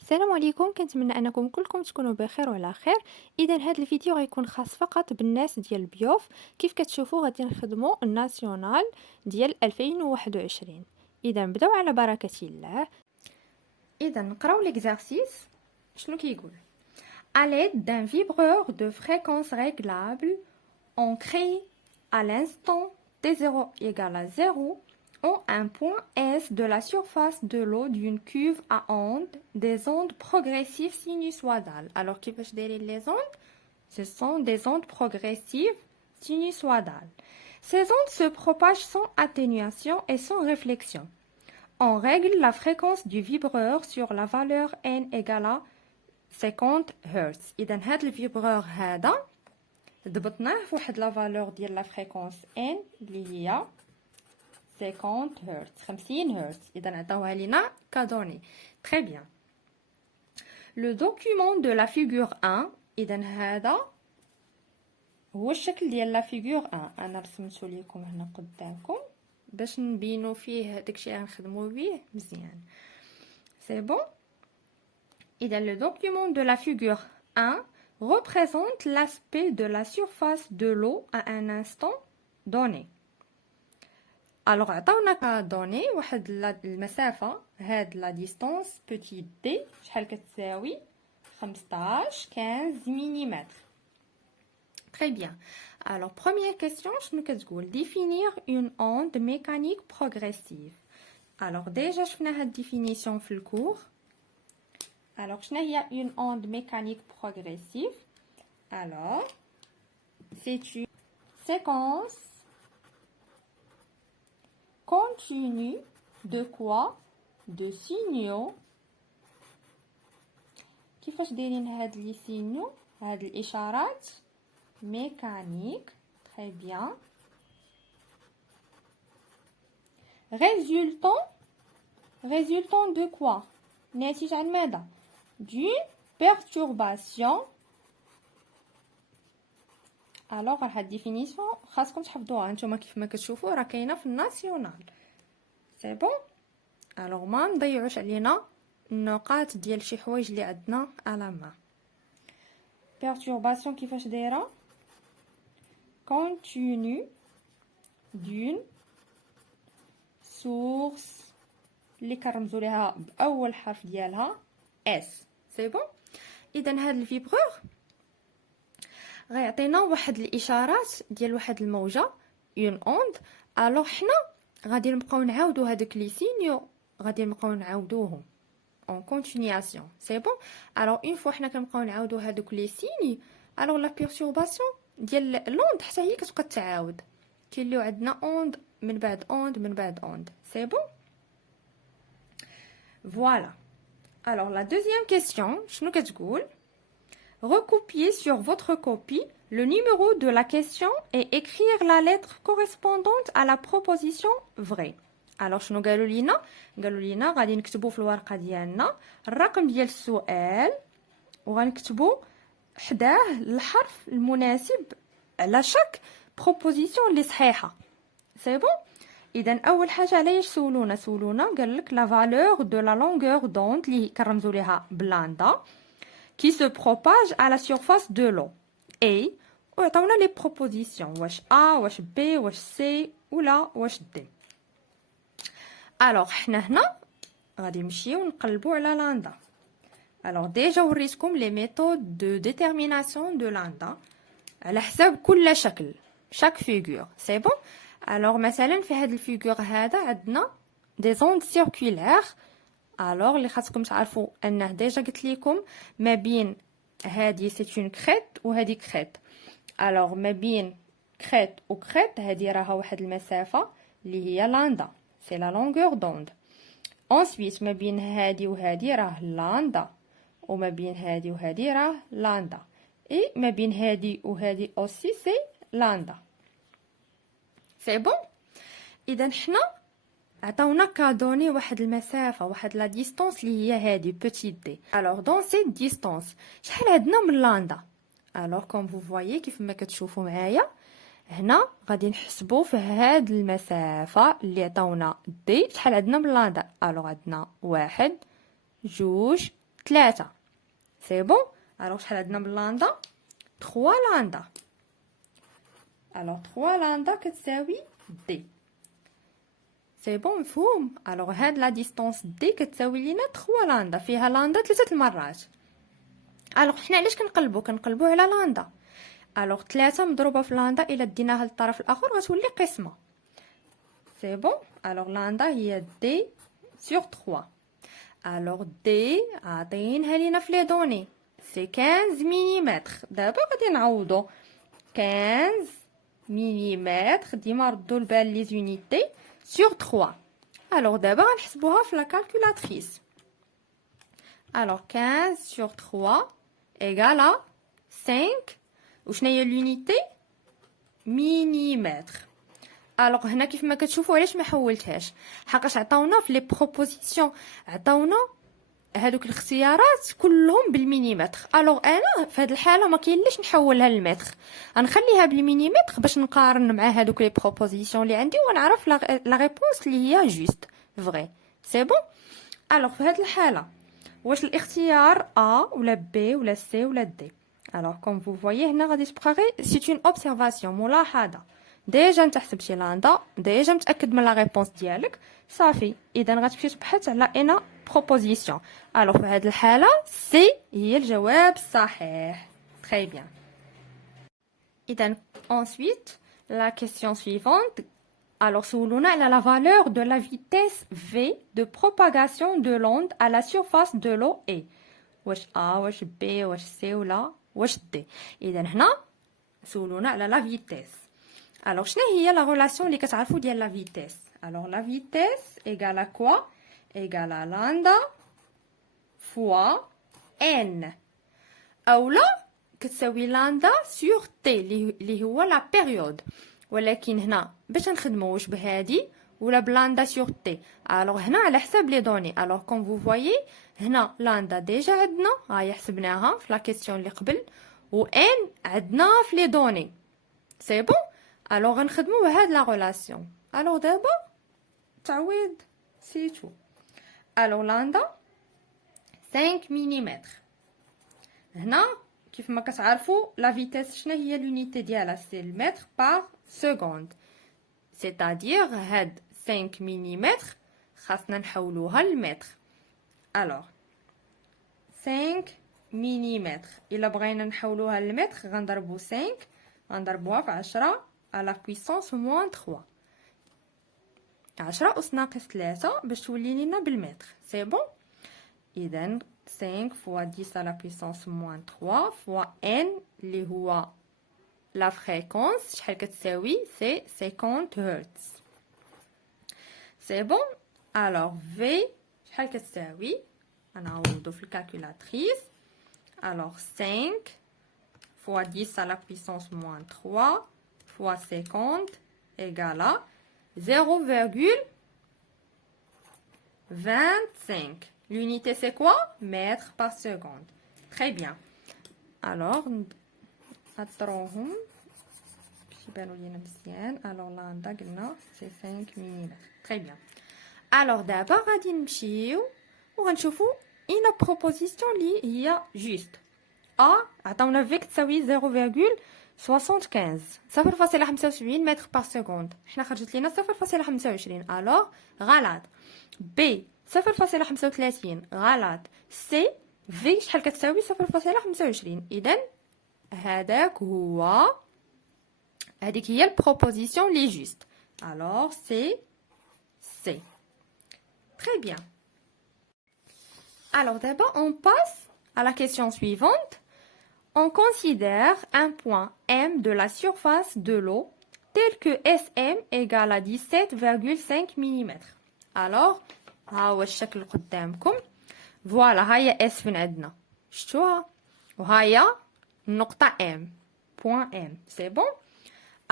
السلام عليكم، كنتمنى انكم كلكم تكونوا بخير وعلى خير. اذا هذا الفيديو غيكون خاص فقط بالناس ديال البيوف. كيف كتشوفوا غادي نخدموا الناسيونال ديال 2021. اذا نبداو على بركه الله. اذا نقراو ليكزارسيس. شنو كيقول؟ À l'aide d'un vibreur de fréquence réglable, on crée à l'instant t0 égale à 0 en un point S de la surface de l'eau d'une cuve à ondes, des ondes progressives sinusoidales. Alors, كيفاش دايرين les ondes? Ce sont des ondes progressives sinusoidales. Ces ondes se propagent sans atténuation et sans réflexion. On règle la fréquence du vibreur sur la valeur n égale à 50 Hz. إذا هذا الفيبرور هذا ضبطناه في واحد لا فالور ديال لا فريكونس n اللي هي 50 هرتز 50 هرتز. إذا عطاوها لينا كدوني. تري بيان. لو دوكيومون دو لا فيغور 1. إذا هذا هو الشكل ديال لا فيغور 1. أنا رسمته لكم هنا قدامكم باش نبينو فيه داكشي اللي غنخدمو بيه مزيان. سي بون. إذا le document de la figure 1 représente l'aspect de la surface de l'eau à un instant donné. Alors عطاونا كدوني واحد المسافة، هاد لا ديستانس بوتي دي شحال كتساوي 15 مليمتر. Très bien. Alors première question شنو كتقول؟ définir une onde mécanique progressive. Alors déjà شفنا هاد définition في الكور. Alors, qu'est-ce qu'il une onde mécanique progressive? Alors, c'est une séquence continue de quoi? De signaux. كيفاش دايرين هاد لي signaux؟ هاد الإشارات mécaniques. Très bien. Résultant de quoi? ناتج عن ماذا؟ d'une perturbation. alors هاد définition خاصكم تحفظوها نتوما كيف ما كتشوفوا راه كاينه في الناسيونال. سي بون. alors ما نضيعوش علينا النقاط ديال شي حوايج اللي عندنا على ما. perturbation كيفاش دايره؟ continue d'une source اللي كنرمزوا ليها باول حرف ديالها اس. سي بون. اذا هذا الفيبرور غيعطينا واحد الاشارات ديال واحد الموجه اون اوند. الوغ حنا غادي نبقاو نعاودو هذوك لي سينيو، غادي نبقاو نعاودوهم اون كونتينياسيون. سي بون. الوغ اون فوا حنا كنبقاو نعاودو هذوك لي سيني، الوغ لا بيرتورباسيون ديال لوند حتى هي كتبقى تعاود، كيوليو عندنا اوند من بعد اوند من بعد اوند. سي بون. Voilà. Alors, la deuxième question, شنو كتقول؟ Recopiez sur votre copie le numéro de la question et écrire la lettre correspondante à la proposition vraie. Alors, شنو قالوا لينا؟ قالوا لينا غادي نكتبوا في الورقة ديالنا الرقم ديال السؤال وغنكتبوا حداه الحرف المناسب على شاك proposition اللي صحيحة. سي بون. إذا أول حاجة علاش سولونا قال لك لا فالور دو لا لونغور دوند اللي كنرمزوا ليها بلاندا كي سو بروباج على سيرفاس دو لو اي، وعطاونا لي بروبوزيسيون واش ا واش بي واش سي ولا واش دي. الوغ حنا هنا غادي نمشيو نقلبوا على لاندا. الوغ ديجا وريتكم لي ميثود دو ديتيرميناسيون دو لاندا على حساب كل شكل شاك فيغور. سي بون. alors مثلا في هاد الفيغور هذا عندنا دي زوند سيركولير. alors اللي خاصكم تعرفوا انه ديجا قلت لكم ما بين هذه سي اون كريت وهذه كريت. alors ما بين كريت وكريت هذه راها واحد المسافه اللي هي لاندا، سي لا لونغور دوند. ensuite ما بين هذه وهذه راه لاندا، وما بين هذه وهذه راه لاندا، اي ما بين هذه وهذه اوسي سي لاندا. سي بون. اذا حنا عطاونا كادوني واحد المسافه، واحد لا ديستانس اللي هي هذه بوتيت دي. الوغ دون سي ديستانس شحال عندنا من لاندا؟ الوغ كوم فو فوايي كيف ما كتشوفوا معايا هنا غادي نحسبوا في هاد المسافه اللي عطاونا دي شحال عندنا من لاندا. الوغ عندنا 1 2 3. C'est bon. Alors شحال عندنا باللاندا 3 لاندا. Alors 3 لاندا كتساوي d. C'est bon مفهوم. Alors هاد لا ديستونس d كتساوي لينا 3 لاندا فيها لاندا 3 المرات. Alors حنا علاش كنقلبوا على لاندا. Alors 3 مضروبه في لاندا الا ديناها للطرف الاخر غتولي قسمه. C'est bon. Alors lambda هي d sur 3. Alors d عطينها لينا في لي دوني سي 15 ملم. دابا غادي نعوضو 15 ملم ديما ردوا البال لي زونيتي sur 3. Alors دابا غنحسبوها في لا كالكولاتريس. Alors 15 sur 3 égale à 5. وشنو هي l'unité مليمتر. الوغ هنا كيف ما كتشوفوا علاش ما حولتهاش حقاش عطاونا في لي بروبوزيسيون عطاونا هادوك الاختيارات كلهم بالمليمتر. الوغ انا في هاد الحاله ما كاينلاش نحولها للمتر غنخليها بالمليمتر باش نقارن مع هادوك لي بروبوزيسيون اللي عندي ونعرف لا ريبونس اللي هي جوست فري. سي بون. الوغ في هاد الحاله واش الاختيار ا ولا بي ولا سي ولا دي. الوغ كوم فو فويي هنا غادي تبقى غير سي اون اوبسيرفاسيون ملاحظه. ديجا انت حسبتي لاندا ديجا متاكد من لا ريبونس ديالك صافي اذا غتمشي تبحث على انا بروبوزيسيون. الوغ في هذه الحاله سي هي الجواب الصحيح. très bien. اذا ensuite la question suivante. Alors سولونا على la valeur de la vitesse v de propagation de l'onde à la surface de l'eau est. واش a واش b واش c ولا واش d. اذا هنا سولونا على la vitesse. Alors, شنو هي la relation اللي كتعرفوا ديال la vitesse. Alors, la vitesse égale à quoi? Égale à lambda fois n. أولا كتساوي lambda sur t اللي هو la période. ولكن هنا باش نخدموا واش بهادي ولا بلاندا sur t. alors هنا على حساب لي دوني. alors comme vous voyez هنا lambda ديجا عندنا هاي حسبناها في لا كيسيون اللي قبل و n عندنا في لي دوني. سي بون. alors غنخدموا بهاد لا ريلاسيون. alors دابا تعويض سي تو. alors لاندا 5 ملم. هنا كيف ما كتعرفوا لا فيتيس شنو هي لونيتي ديالها سي المتر بار سكوند. c'est-à-dire هاد 5 ملم خاصنا نحولوها للمتر. alors 5 ملم الا بغينا نحولوها للمتر غنضربوا 5 غنضربوها في 10 على puissance moins 3. 10 أس ناقص 3 باش تولي لينا بالمتر. سي بون. إذن 5 fois 10 à la puissance moins 3 fois n اللي هو لا فريكونس شحال كتساوي سي 50 هرتز. سي بون. alors v شحال كتساوي غنعوضو في الكالكولاتريس. alors 5 fois 10 à la puissance moins 3 fois 50 égale à 0,25. L'unité c'est quoi? Mètres par seconde. Très bien. Alors, نطروهم باش يبانو لينا مزيان. alors لاندا قلنا c'est 5 ملم. Très bien. alors دابا غادي نمشيو وغنشوفو une proposition اللي هي juste. A عطاونا v تساوي 0,75 0,75 متر بار سكوند. حنا خرجت لينا 0,25. الوغ غلط. b 0,35 غلط. c v شحال كتساوي 0,25. اذا هذاك هو هذيك هي البروبوزيسيون لي جوست. الوغ سي c. Très bien. Alors d'abord on passe à la question suivante. On considère un point M de la surface de l'eau tel que SM égale à 17,5 mm. Alors, ها هو الشكل قدامكم. فوالا هي S فين عندنا شفتوها وهي النقطة M point M. سي بون.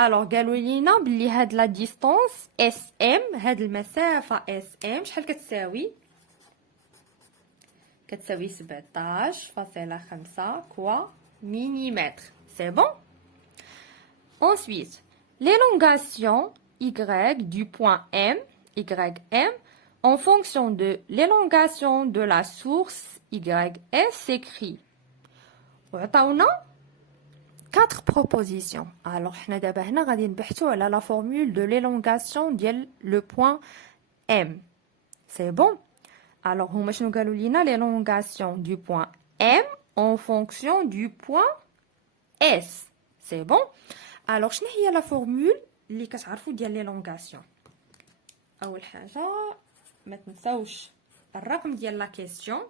alors قالوا لينا بلي هاد لا ديستانس SM هاد المسافة SM شحال كتساوي 17,5 كوا millimètres. C'est bon? Ensuite, l'élongation y du point M, ym, en fonction de l'élongation de la source YS s'écrit. وعطاونا 4 propositions. Alors حنا دابا هنا غادي نبحثوا على la formule de l'élongation ديال le point M. C'est bon? Alors هما شنو قالوا لينا؟ l'élongation du point M en fonction du point S. C'est bon? Alors شنو هي la formule اللي كتعرفوا ديال l'élongation؟ اول حاجه ما تنساوش الرقم ديال لا كيسيون.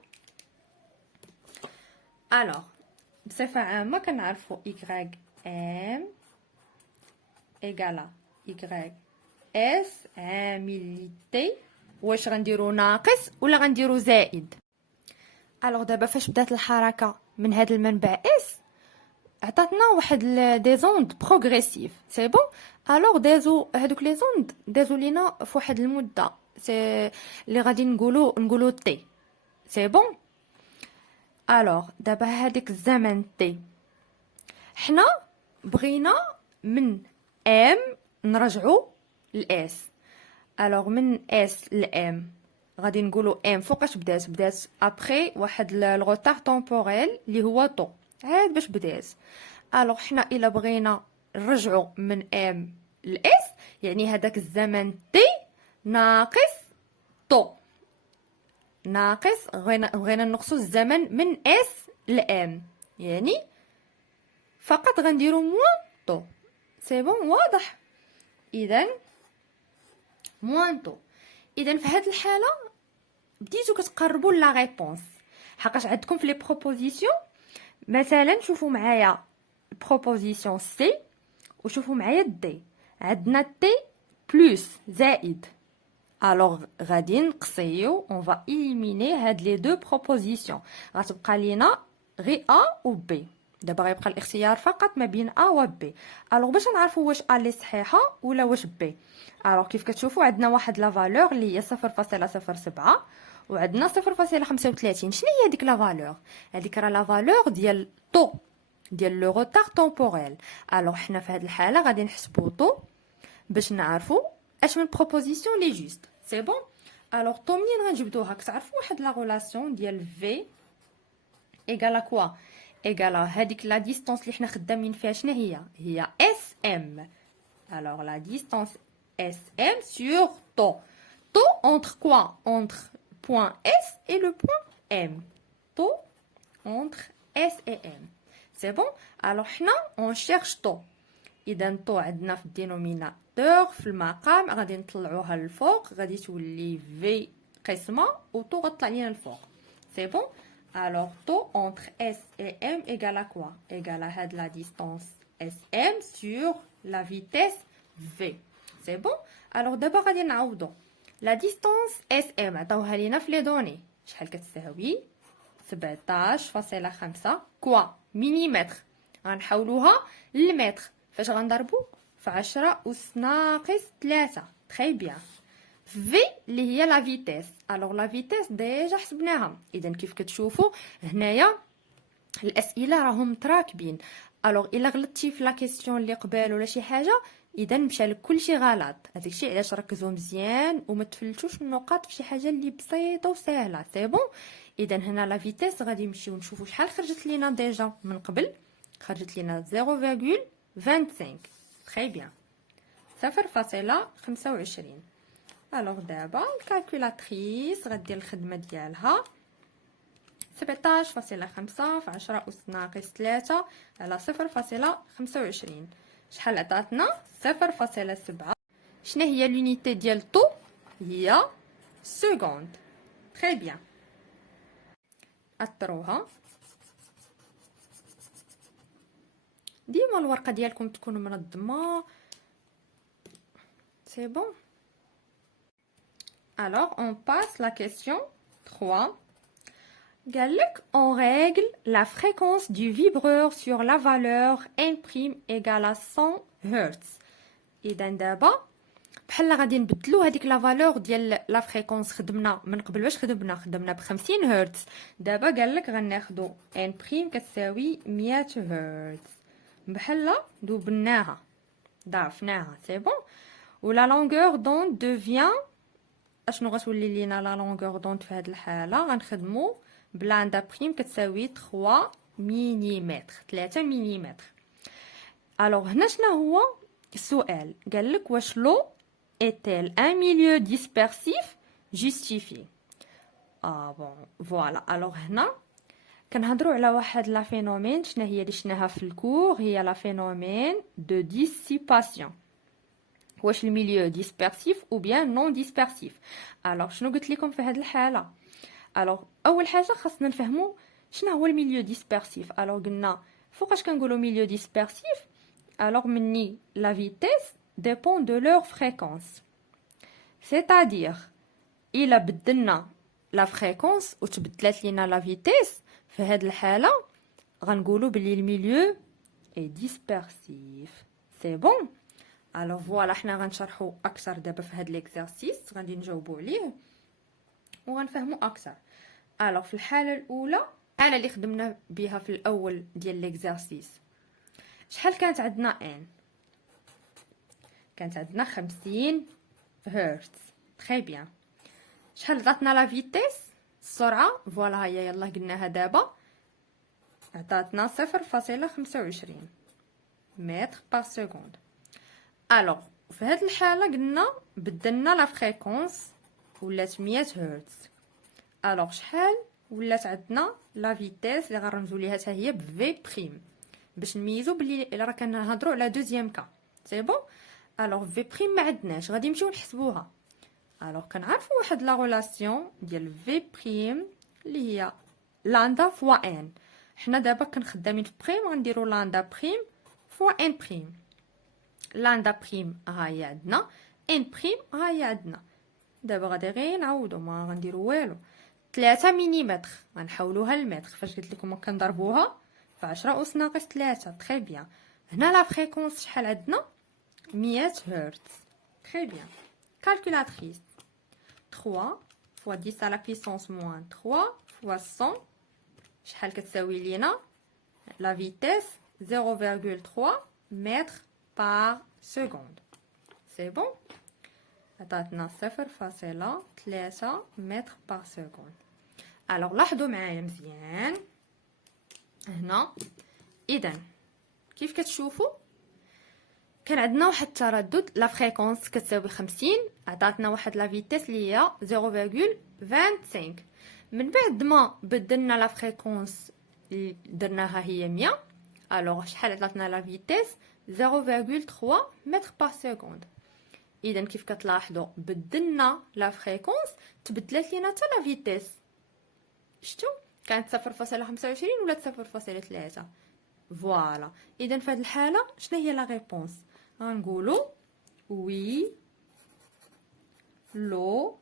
alors بصفه عامه كنعرفوا ym égale ys عاملتي. واش غنديروا ناقص ولا غنديروا زائد؟ alors دابا فاش بدات الحركه من هذا المنبع اس عطاتنا واحد دي زوند بروغريسيف. سي بون. alors هذوك لي زوند دازو لينا في واحد المده سي اللي غادي نقولوا تي. سي بون. alors دابا هذيك الزمن تي حنا بغينا من ام نرجعوا لاس. alors من اس لام غادي نقولوا ام فوقاش بدات ابري واحد الغوتار طومبوريل اللي هو طو عاد باش بدات. alors حنا الا بغينا نرجعوا من ام لاس يعني هذاك الزمن تي ناقص طو ناقص بغينا نقصوا الزمن من اس لام يعني فقط غنديروا موان طو. سي بون واضح. اذا موان طو. اذا في هذه الحاله بديتو كتقربوا لا ريبونس حقاش عندكم في لي بروبوزيسيون. مثلا شوفوا معايا بروبوزيسيون سي وشوفوا معايا دي. عندنا تي بلس زائد. alors غادي نقصيو اون فا إليميني هاد لي دو بروبوزيسيون. غتبقى لينا غي ا و بي. دابا غيبقى الاختيار فقط ما بين ا و بي. alors باش نعرفوا واش ا لي صحيحه ولا واش بي. alors كيف كتشوفوا عندنا واحد لا فالور اللي هي 0.07 وعندنا 0.35. شنو هي ديك لا فالور؟ هذيك راه لا فالور ديال طو ديال لو روتار طومبوريل. alors حنا في هذه الحاله غادي نحسبوا طو باش نعرفوا اش من بروبوزيسيون لي جوست. سي بون. alors طو منين غنجبدوها؟ كتعرفوا واحد لا غولاسيون ديال في ايغال كوا ايغال هذيك لا ديستانس اللي حنا خدامين فيها شنو هي اس ام. alors la distance SM sur taux. Taux entre quoi? Entre point S et le point M. Taux entre S et M. C'est bon? Alors, on cherche taux. إذا taux عندنا في الدينوميناتور في المقام غادي نطلعوها للفوق غادي تولي V قسمة و taux غتطلع لينا الفوق. C'est bon? Alors, taux entre S et M égale à quoi? Égale à هاد la distance SM sur la vitesse V. C'est bon. alors دابا غادي نعوضو لا ديستانس اس ام عطاوها لينا في لي دوني شحال كتساوي 17.5 كوا مليمتر. غنحولوها للمتر فاش غنضربو في 10 أس ناقص 3. تري بيان. في اللي هي لا فيتيس. alors لا فيتيس ديجا حسبناها. اذا كيف كتشوفوا هنايا الاسئله راهم متراكبين. alors الا غلطتي في لا كيسيون اللي قبال ولا شي حاجه اذا مشى لك كلشي غلط. هذاك الشيء علاش ركزوا مزيان وما تفلتوش النقاط في شي حاجه اللي بسيطه وسهله. سي بون. اذا هنا لا فيتيس غادي نمشيو نشوفوا شحال خرجت لينا ديجا من قبل. خرجت لينا 0.25. تري بيان 0.25. الوغ دابا الكالكولاتريس غدير الخدمه ديالها 17.5 في 10 أس ناقص 3 على 0.25. شحال عطاتنا 0.7. شنو هي لونيتي ديال طو؟ هي سكوند. تري بيان. اثروها. ديما الورقه ديالكم تكون منظمه. سي بون. alors on passe la question 3. قالك on règle la fréquence du vibreur sur la valeur n' égale à 100 Hz. اذا دابا بحال غادي نبدلو هذيك لا فالور ديال لا فريكونس. خدمنا من قبل واش خدمنا ب 50 هرتز. دابا قالك غناخدو n' كتساوي 100 هرتز بحال دوبناها ضعفناها. سي بون. ولا لونغور دوند devient اشنو غتولي لينا لا لونغور دوند في هذه الحاله؟ غنخدمو بلاندا بريم كتساوي 3 مليمتر 3 مليمتر. الوغ هنا شنو هو السؤال؟ قال لك واش لو est-elle un milieu dispersif justifié. بون فوالا. الوغ هنا كنهضروا على واحد لا فينومين شنو هي اللي شناها في الكور، هي لا فينومين دو ديسيباسيون. واش الميليو ديسبيرسيف او بيان نون ديسبيرسيف؟ الوغ شنو قلت لكم في هذه الحاله؟ الوغ اول حاجه خاصنا نفهموا شنو هو الميليو ديسبيرسيف. الوغ قلنا فوقاش كنقولوا ميليو ديسبيرسيف، الوغ مني لا فيتيس dépend de leur fréquence. C'est-à-dire الا بدلنا لا فريكونس وتبدلات لينا لا فيتيس، في هذه الحاله غنقولوا بلي الميليو اي ديسبيرسيف. سي بون. الوغ فوالا حنا غنشرحوا اكثر دابا في هذا ليكزارسيس، غادي نجاوبوا عليه وغنفهموا اكثر. الوغ في الحاله الاولى، الحاله اللي خدمنا بها في الاول ديال ليكزارسيس، شحال كانت عندنا ان؟ كانت عندنا 50 هرتز. تري بيان. شحال عطاتنا لا فيتيس السرعه؟ فوالا هي يلا قلناها دابا، عطاتنا 0.25 متر بار سكوند. الوغ في هذه الحاله قلنا بدلنا لا فريكونس ولات 100 هرتز. الوغ شحال ولات عندنا لا فيتيس اللي غنرمزوا ليها حتى هي بفي بريم باش نميزوا بلي الا راه كنهضروا على دوزيام كا. سي بون. الوغ في بريم ما عندناش، غادي نمشيو نحسبوها. الوغ كنعرفوا واحد لا ريلاسيون ديال في بريم اللي هي لاندا فوا ان. حنا دابا كنخدمين في بريم، غنديروا لاندا بريم فوا ان بريم. لاندا بريم ها هي عندنا، ان بريم ها هي عندنا. دابا غادي غير نعوضوا، ما غنديروا والو. 3 مليمتر غنحولوها للمتر. فاش قلت لكم كنضربوها في 10 أس ناقص 3. تري بيان. هنا لا فريكونس شحال عندنا؟ 100 هرتز. تري بيان. كالكولاتريس. 3 fois 10 à la puissance moins 3 fois 100 شحال كتساوي لينا؟ لا فيتيس 0.3 متر par seconde. سي بون. عطاتنا 0.3 متر par seconde. الوغ لاحظوا معايا مزيان هنا. اذا كيف كتشوفوا كان عندنا واحد التردد، لا فريكونس كتساوي 50، عطاتنا واحد لا فيتيس اللي هي 0.25. من بعد ما بدلنا لا فريكونس درناها هي 100، الوغ شحال عطاتنا لا فيتيس 0.3 متر بار سكوند. اذا كيف كتلاحظوا بدلنا لا فريكونس تبدلت لينا حتى لا فيتيس. شفتوا كانت 0.25 ولات 0.3. فوالا. اذا في هذه الحاله شنو هي لا ريبونس؟ غنقولوا وي لو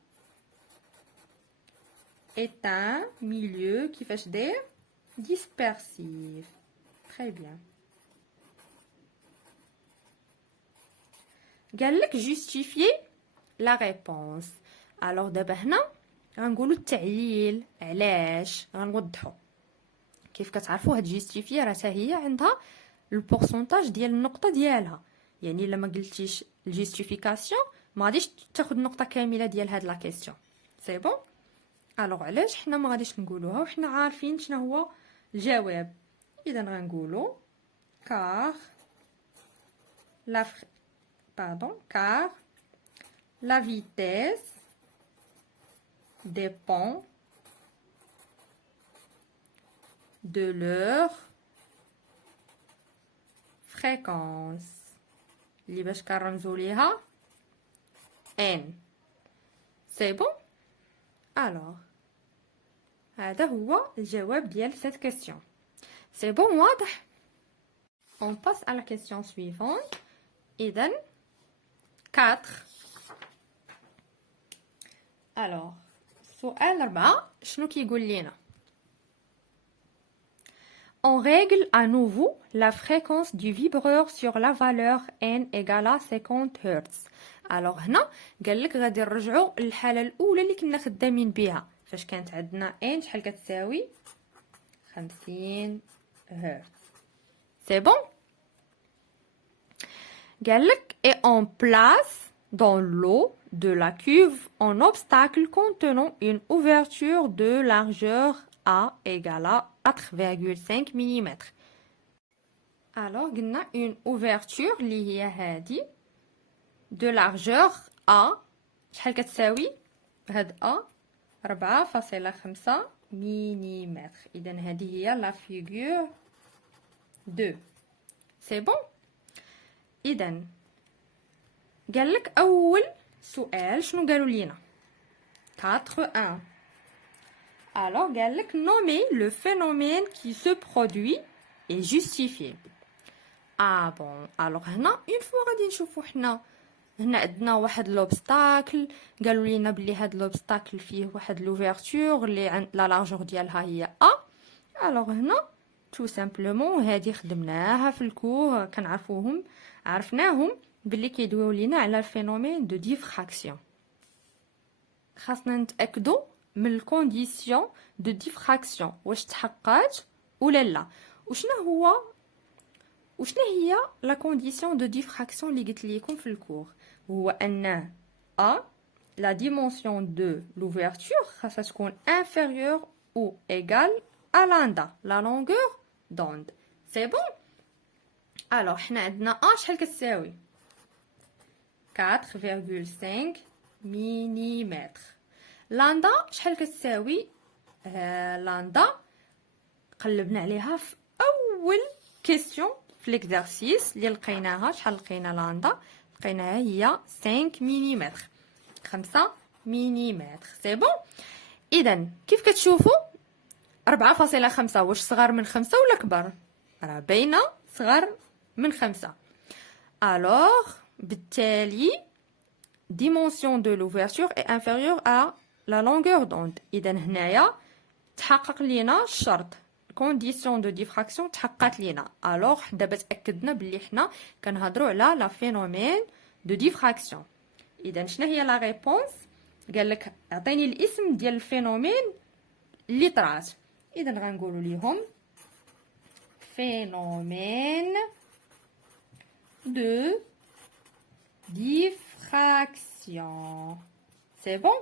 est un milieu كيفاش داير dispersif. très bien. قال لك justifier la réponse. alors دابا هنا غنقولوا التعليل علاش، غنوضحوا. كيف كتعرفوا هاد جيستيفي راه حتى هي عندها البورسونتاج ديال النقطه ديالها، يعني الا ما قلتيش الجيستيفيكاسيون ما غاديش تاخذ النقطه كامله ديال هاد لا كيسيون. سي بون. الوغ علاش حنا ما غاديش نقولوها وحنا عارفين شنو هو الجواب؟ اذا غنقولوا car la vitesse dépend de leur fréquence اللي باش كنرمزوا ليها n. سي بون. الوغ هذا هو الجواب ديال cette question. سي بون واضح. on passe à la question suivante. اذا 4. الوغ سؤال 4 شنو كيقول لينا؟ On règle à nouveau la fréquence du vibreur sur la valeur n égale à 50 Hz. alors هنا قال لك غادي نرجعوا للحاله الاولى اللي كنا خدامين بها، فاش كانت عندنا n شحال كتساوي 50 هرتز. سي بون. قال لك et on place dans l'eau de la cuve un obstacle contenant une ouverture de largeur A égale à 4,5 mm. Alors, on a une ouverture liée à de largeur A. شحال كتساوي هاد A 4,5 mm. إذن هذه هي la figure 2. C'est bon. إذن قال لك أول سؤال شنو قالوا لينا 4.1. Alors قال لك nommer le phénomène qui se produit et justifié. Ah bon, alors هنا une fois غادي نشوفوا حنا هنا عندنا واحد لوبستاكل قالوا لينا بلي هاد لوبستاكل فيه واحد لوفيرتور اللي عند لا لارجور ديالها هي ا. alors هنا tout simplement هادي خدمناها في الكور عرفناهم بلي كيدويو لينا على الفينومين دو ديفراكسيون. خاصنا نتاكدوا من الكونديسيون دو ديفراكسيون واش تحققات ولا لا. وشنو هي لا كونديسيون دو ديفراكسيون اللي قلت لكم في الكور؟ هو ان a la dimension de l'ouverture خاصها تكون inférieure ou égale à lambda la longueur d'onde. c'est bon. alors حنا عندنا a شحال كتساوي 4,5 mm. لاندا شحال كتساوي لاندا قلبنا عليها في اول كيسيون في ليكزارسيس اللي لقيناها. شحال لقينا لاندا؟ لقيناها هي 5 ملم 5 ملم. سي بون. اذا كيف كتشوفوا 4.5 واش صغر من 5 ولا كبر؟ راه باينه صغر من 5. alors بالتالي dimension de l'ouverture est inférieure à la longueur d'onde. إذا هنايا تحقق لينا الشرط condition de diffraction تحققت لينا. alors دابا تاكدنا بلي حنا كنهضروا على لا phénomène de diffraction. إذا شنو هي لا ريبونس؟ قال لك عطيني الاسم ديال الفينومين اللي طرات. إذا غنقولوا ليهم phénomène de diffraction. c'est bon.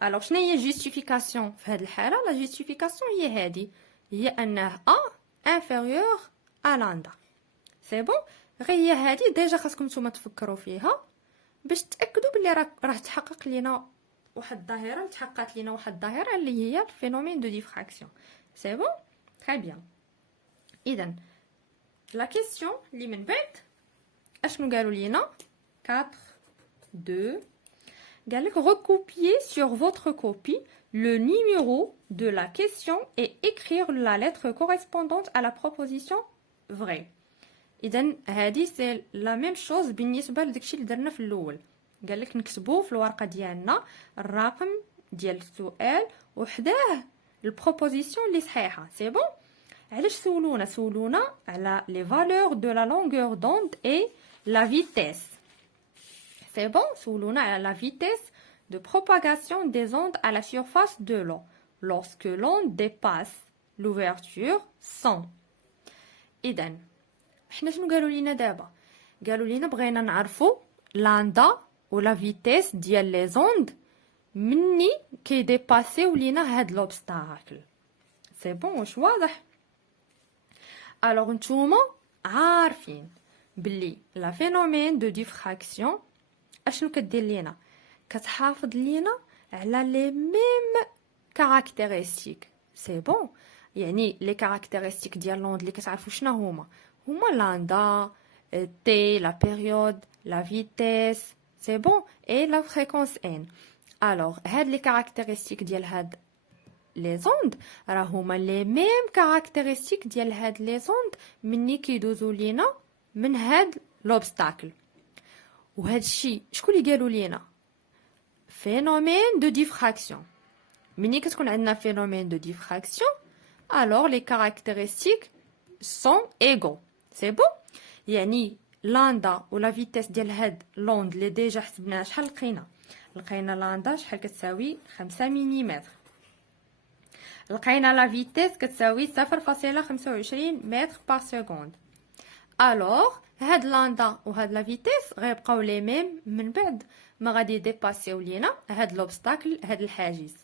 alors شنو هي justification في هذه الحاله؟ لا justification هي هذه، هي انه a inférieur à lambda. c'est bon. غير هي هذه ديجا خاصكم نتوما تفكروا فيها باش تاكدوا بلي راه تحقق لينا واحد الظاهره اللي هي الفينومين دو ديفراكسيون. c'est bon. très bien. اذا لا كيسيون اللي من بعد اشنو قالوا لينا 4.2 قال لك recopier sur votre copie le numéro de la question et écrire la lettre correspondante à la proposition vraie. اذا هذه سي لا ميم شوز بالنسبه لداكشي اللي درنا في الاول. قال لك نكتبوا في الورقه ديالنا الرقم ديال السؤال وحداه البروبوزيسيون اللي صحيحه. سي بون. علاش سولونا على لي فالور دو لا لونغور دوند اي لا فيتيس. c'est bon. سولونا على la vitesse de propagation des ondes à la surface de l'eau lorsque l'onde dépasse l'ouverture 100. إذا حنا شنو قالوا لينا دابا؟ قالوا لينا بغينا نعرفوا لاندا ولا فيتيس ديال لي زوند مني كيديباسيو لينا هاد لوبستاكل. سي بون. واش واضح؟ الوغ نتوما عارفين بلي لا فينومين دو ديفراكسيون اشنو كدير لينا؟ كتحافظ لينا على لي ميم كاركتيرستيك. سي بون. يعني لي كاركتيرستيك ديال لوند اللي كتعرفوا شنو هما لاندا تي لا بيريود لا فيتيس. سي بون. اي لا فريكونس ان. الوغ هاد لي كاركتيرستيك ديال هاد لي زوند راه هما لي ميم كاركتيرستيك ديال هاد لي زوند مني كيدوزو لينا من هاد لوبستاكل. وهذا الشيء شكون اللي قالوا لينا؟ فينومين دو ديفراكسيون. ملي كتكون عندنا فينومين دو ديفراكسيون alors les caractéristiques sont égaux. c'est bon. يعني لاندا ولا فيتيس ديال هاد لوند اللي ديجا حسبناها شحال لقينا لاندا شحال كتساوي 5 ملم. لقينا لا فيتيس كتساوي 0.25 متر بار سكوند. alors هاد لاندا وهاد لا فيتيس غيبقاو لي ميم من بعد ما غادي ديباسيو لينا هاد لوبستاكل هاد الحاجز.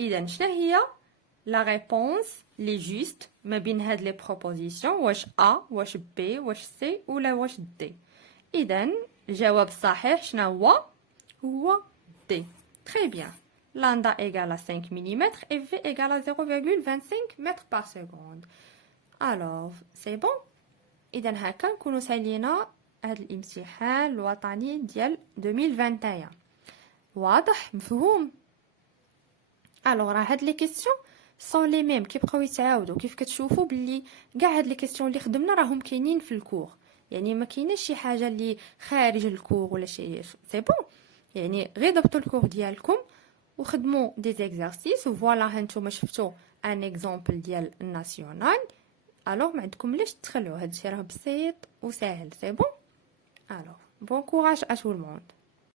اذا شنو هي la réponse les juste ما بين هاد les propositions واش A واش B واش C ولا واش D. إذن الجواب الصحيح شنو هو D. Très bien. Lambda égale à 5 mm et V égale à 0,25 mètres par seconde. Alors, c'est bon. إذن هكا نكونو سالينا هاد الامتحان الوطني ديال 2021. واضح مفهوم؟ الوغ راه هاد لي كيسيون سون لي ميم كيبقاو يتعاودوا كيف كتشوفوا باللي كاع هاد لي كيسيون اللي خدمنا راهم كاينين في الكور، يعني ما كايناش شي حاجه اللي خارج الكور ولا شي سي بون. يعني غير ضبطوا الكور ديالكم وخدموا دي زيكزارسيس وفوالا هانتوما شفتوا ان اكزامبل ديال الناسيونال. الوغ ما عندكم لاش تخلعوا، هادشي راه بسيط وسهل. سي بون. الوغ بون كوراج ا تو الموند.